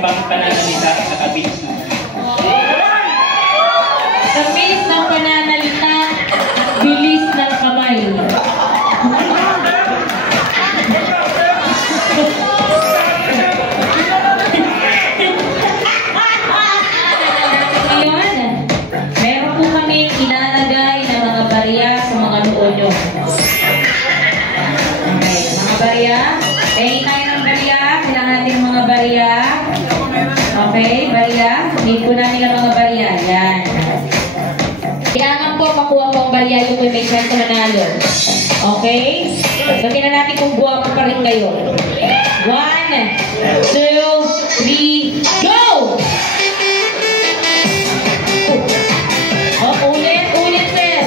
sa pananalita at nakabilis na. Tamis ng pananalita at bilis ng kamay. Ngayon, meron po kami ilalagay na mga barya sa mga noo nyo. Okay, mga barya. Pahingin tayo ng barya. Kailangan natin mga barya. Okay, barya. Need po namin ang mga barya. Yan. Kailangan po makuha po ang barya yung may chance na manalo. Okay? Sabihin na natin kung buwa pa rin kayo. 1, 2, 3, go! Oh, ulit, sir.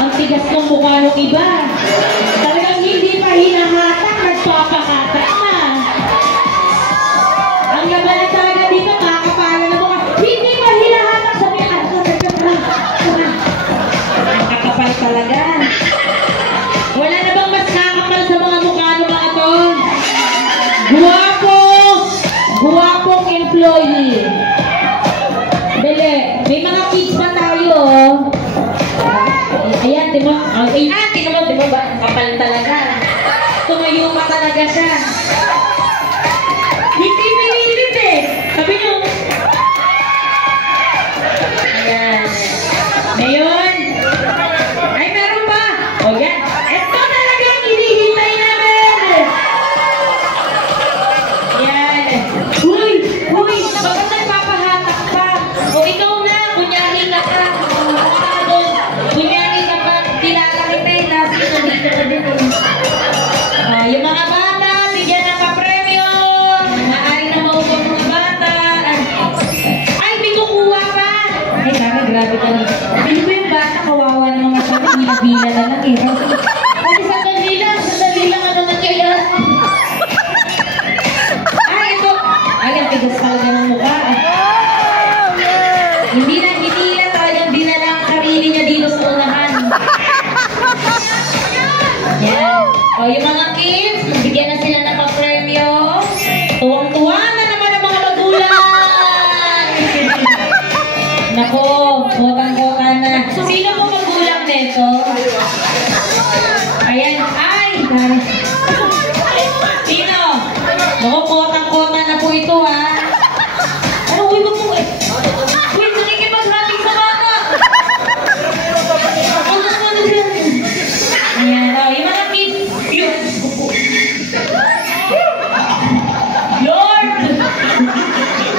Ang tigas ng mukha ng iba. Talagang hindi pa hinahatak, nagpapakatak na. Ang labanan talaga dito, kakapala na mukha. Hindi pa hinahatak sa mga kakapal talaga. Wala na bang mas kakapal sa mga mukha ng mga to? Guwapong employee. Dali, may mga kids pa tayo. Ayan, diba? Diba ba? Kapal talaga. Tumayo pa talaga siya. Hindi pinilit eh. Sabi nyo. Ayan. Ngayon. Ay, meron pa. O yan. Ito talaga ang hinihintay namin. Ayan. Uy. Bakit nagpapahatak pa? O ikaw na. Kunyari na ka. Kunyari ka pa. Kilala kita eh. Last year, nandito ka din. Yung mga bata, bigyan ng papremyo. Maaari na maupong mga bata. Ay, may kukuha pa. Ay, sana, grabe ka na. Hindi ko yung bata, kawawa ng mga bata. Bila-bila na lang eh. Kasi sandali lang, ano na kaya? Ay, ito. Ay, ang tigas talaga ng mukha. Hindi na talagang dinala ang sarili niya dito sa unahan. Yan. O, yung mga kids, bigyan na sila ng papremyo. Tuwang-tuwa na naman ang mga magulang. Nako, botang-bota na. Sino po magulang nito? Ayan. Ay! Sino? Nako, botang-bota na po ito, ha? Ano, uy, wag mo eh. Uy, nakikipag-rating sa bata. Ayan, o, yung mga kids. Lord!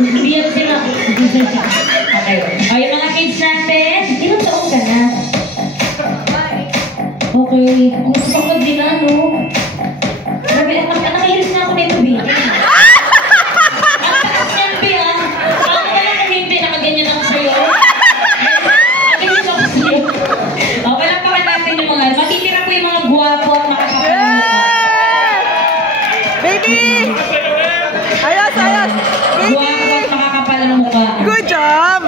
Hindi yan sila. Okay. O, yung mga kids natin. Ilang taon ka na? Okay. Ang sakot din na, no? Nakahiris na ako nito, baby. Ang taas niyan, Bi, ah. Bakit ka lang kumindi? Nakaganyan ako sa'yo. Nakaganyan ako sa'yo. O, palapakan natin yung mga. Matitira po yung mga guwapo at makakapal ng mukha. Baby! Ayos! Guwapo at makakapal ng mukha. Good job!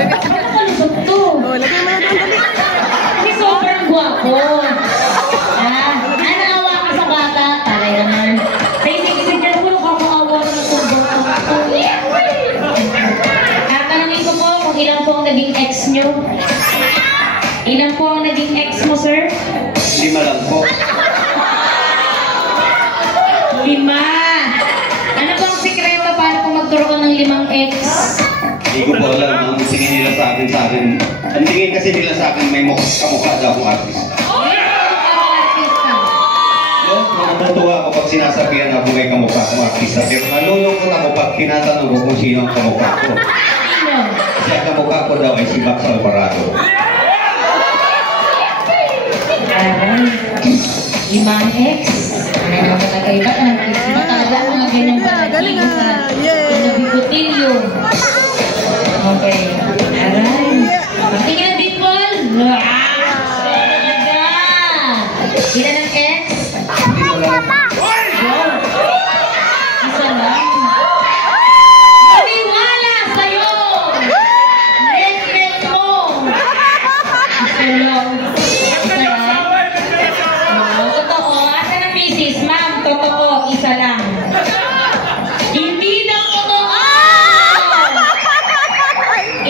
Ano kalusot to? Oh, lagay mo na doon, dali. Kasi sobrang guwapo. Naawa ka sa bata. Taray naman. Sa isip-isip niya, puro kamuawa na natubong ko. Tatanungin ko po kung ilan po ang naging ex nyo. Ilan po ang naging ex mo, sir? 5 lang po. 5. Ano po ang sikreto para po magkaroon ng 5 ex? Hindi ko po alam. Ang tingin nila sa akin. Ang tingin kasi nila sa akin, may kamukha daw akong artist. Natutuwa ako pag sinasabihan ako may kamukha akong artista. Pero nalulungkot ako pag tinatanong ko kung sino ang kamukha ko. Kasi ang kamukha ko daw ay si Max Alvarado. Aray. Limang X. Ano talaga iba? Iba talaga ang mga ganyang Galing balagay sa Yay! pinabigutilyo. Okay. Aray. Tingnan din, Paul. Talaga. Ilan ang X? Isa lang. Maniwala sa'yo! Red mo! Isa lang. Isa lang. Totoo. Asan ang misis? Ma'am, totoo. Isa lang. Hindi na totoo!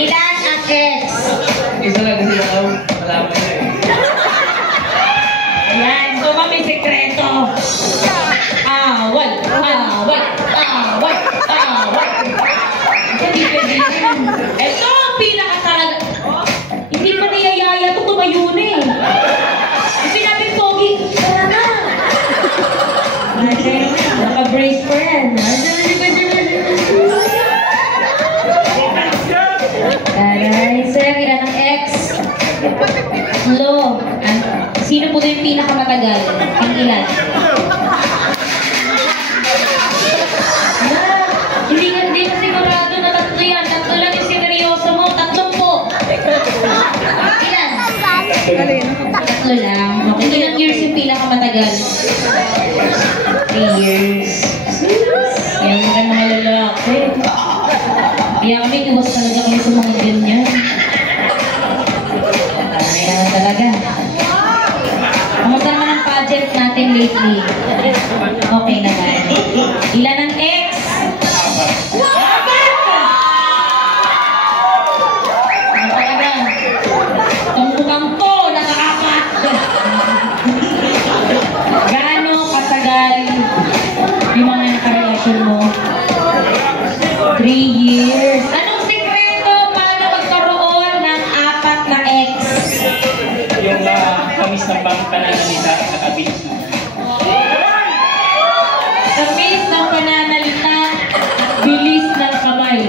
Ilan ang X? Isa lang kasi ako, malaman na eh. Ayan, so may sekreto. Away, away, away, away. Hindi pwede yan. Ito ang pinaka talaga. Hindi pa niyayaya ito, tumayo na eh. Yung sinabing pogi, tara na. Naka-brace pa yan. Aray, sir, ilan ang X? Low. Sino po yung pinakamatagal? Ang ilan? Hindi na sigurado na tatlo yan. Tatlo lang yung sineryoso mo. Tatlong po. Ilan? Tatlo lang. Okay, ilang years yung pinakamatagal? 3 years. Yan ang mga lalaki. Kaya kami, iwas talaga kami sa mga ganyan. Ayan talaga. Kamusta naman ang pageant natin lately? Okay naman. Ilan ang X? Apat! Ano talaga? Itong bukang to, nakakapat! Gaano katagal yung mga nakarelasyon mo? 3 years. Anong sikreto paano magkaroon ng 4 na X? Yung kamis ng pananalita sa kabis. Tamis ng pananalita, bilis ng kamay.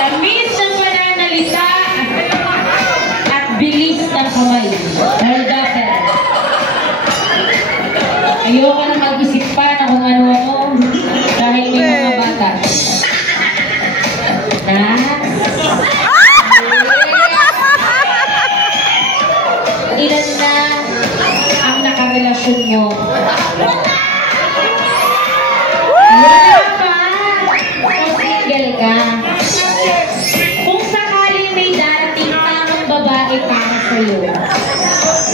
Tamis ng pananalita at bilis ng kamay. Moldaper. Ayoko na mag-isip pa na kung ano-ano dahil may mga bata. Ilan na ang nakarelasyon mo? Wala pa! Kung single ka. Kung sakaling may dating tamang babae para sa'yo,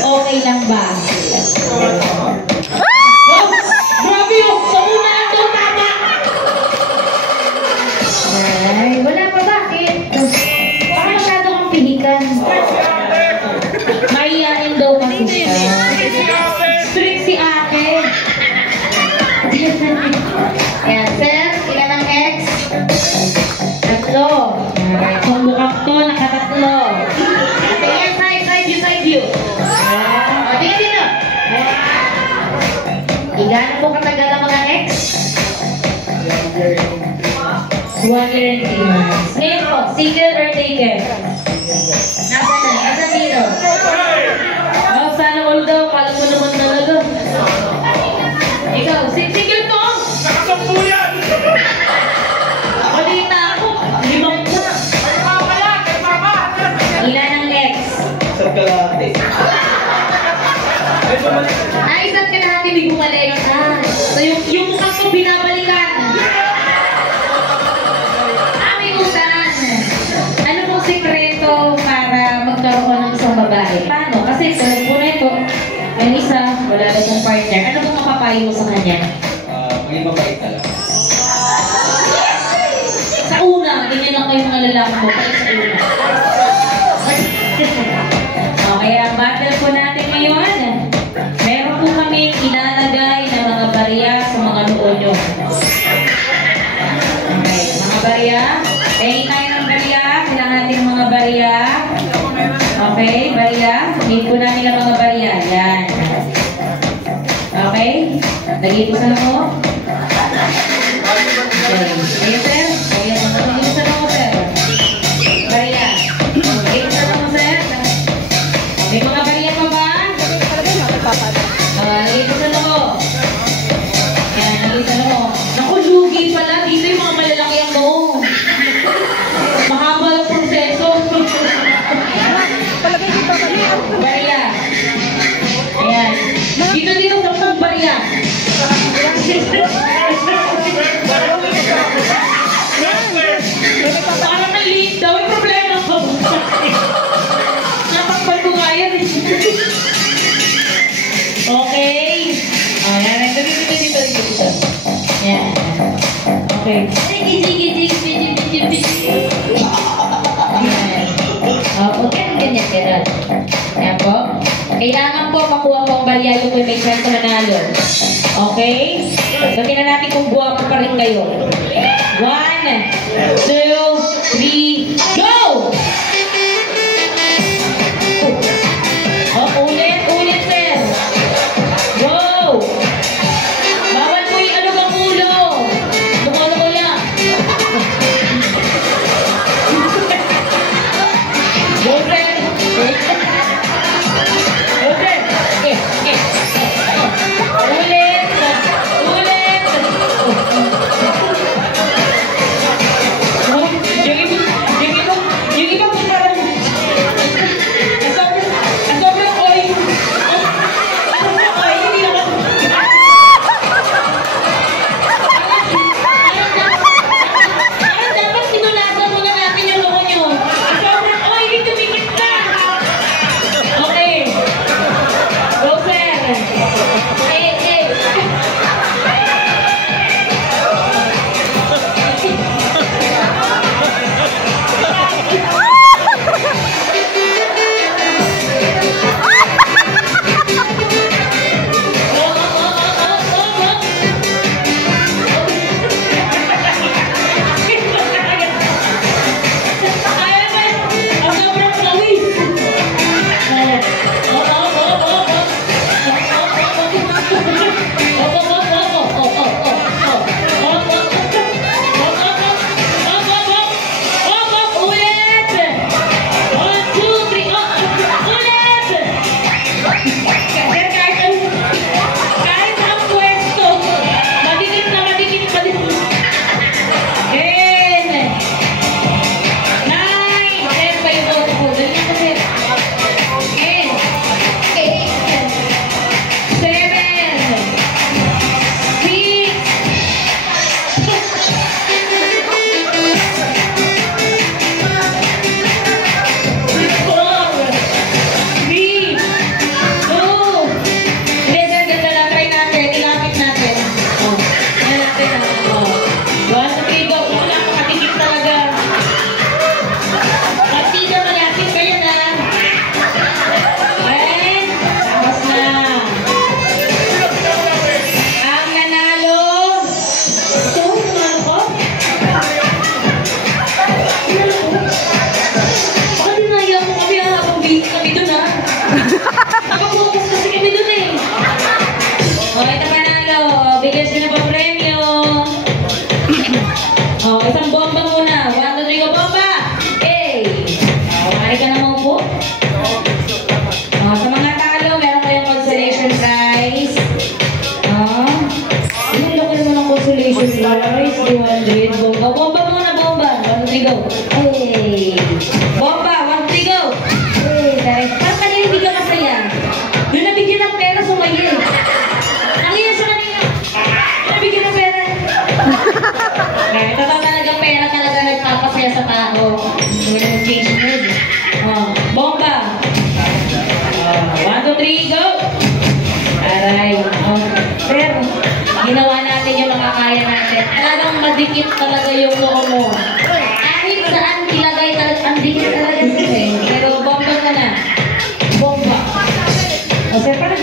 okay lang ba? Oh, grabe yun! Sa una ito, tama! Ay, wala pa, bakit? Baka masyado kang pihikan. Maiyain daw kasi siya. Strict si ate. Kaya, sir, ilan ang X? Tatlo. Kung bukak to, nakatatlo. Tingin, side you. O, tingin dito. Ilan po katagal ang mga X? 1 year and 3 months. Ngayon po, single or taken? Nasaan na? Nasaan dito? Oh, sana all daw. Kala mo naman talaga. Ikaw, single po? Nakasampu yan! Mali na ako. 5 po. Ilan ang X? Sa kalahati. Ay, isa't ka natin may bumalik. So yung mukha ko binabalikan. May utan. Ano pong sikreto para magkaroon ng isang babae? Paano? Kasi tulad po na ito, may isa, wala na itong partner. Ano pong mapapayo mo sa kanya? Maging mabait talaga. Sa una, ganyan lang kayo mga lalaki mo. Kaya sa una. Okay, ang battle po natin ngayon. Meron po kami ilalagay na mga barya sa mga noo nyo. Okay, mga barya. Pahingin tayo ng barya. Kailangan natin ng mga barya. Okay, barya. Hingin po namin ang mga barya. Yan. Okay? Lagi po sa noo. May mga bariya pa ba? Lagay ko sa loob. Yan, lagay sa loob. Naku, lugi pala. Dito yung mga malalaki ang loob. Mahaba ang proseso. Bariya. Ayan. Dito sa pong bariya. Parang naliit daw. May problema ko. Napakbal ko nga yan. Okay. Ayan. Dito. Ayan. Okay. Ayan. Okay. Ganyan. Ayan po. Kailangan po makuha po ang barya yung may chance manalo. Okay? Sabihin na natin kung buha pa rin kayo. 1, 2, 3, go! Ulit, sir. Go! Bawal po yung alog ang ulo. Luko lang. Go, sir. Yung iba po parang sobrang oil. Hindi naman. Parang dapat pinunasan muna natin yung loko nyo. Sobrang oil, tumikit na. Okay. Go, sir. Guys, 200. Bomba. Bomba muna, bomba. 1, 2, go. Hey. Bomba, 1, 2, go. Hey, direct. Parang kanina hindi ka masaya. Yung nabigyan ng pera, sumayin. Nangyayari sa kanina. Yung nabigyan ng pera. Totoo talagang pera talaga nagpapasaya sa tao. Yung change mood. Bomba. 1, 2, 3, go. Aray. Pero, ginawa natin yung mga kaya natin. Talagang madikit talaga yung noo mo. Kahit saan ilagay talaga, ang dikit talaga siya. Pero bomba ka na. Bomba. O, sir, parang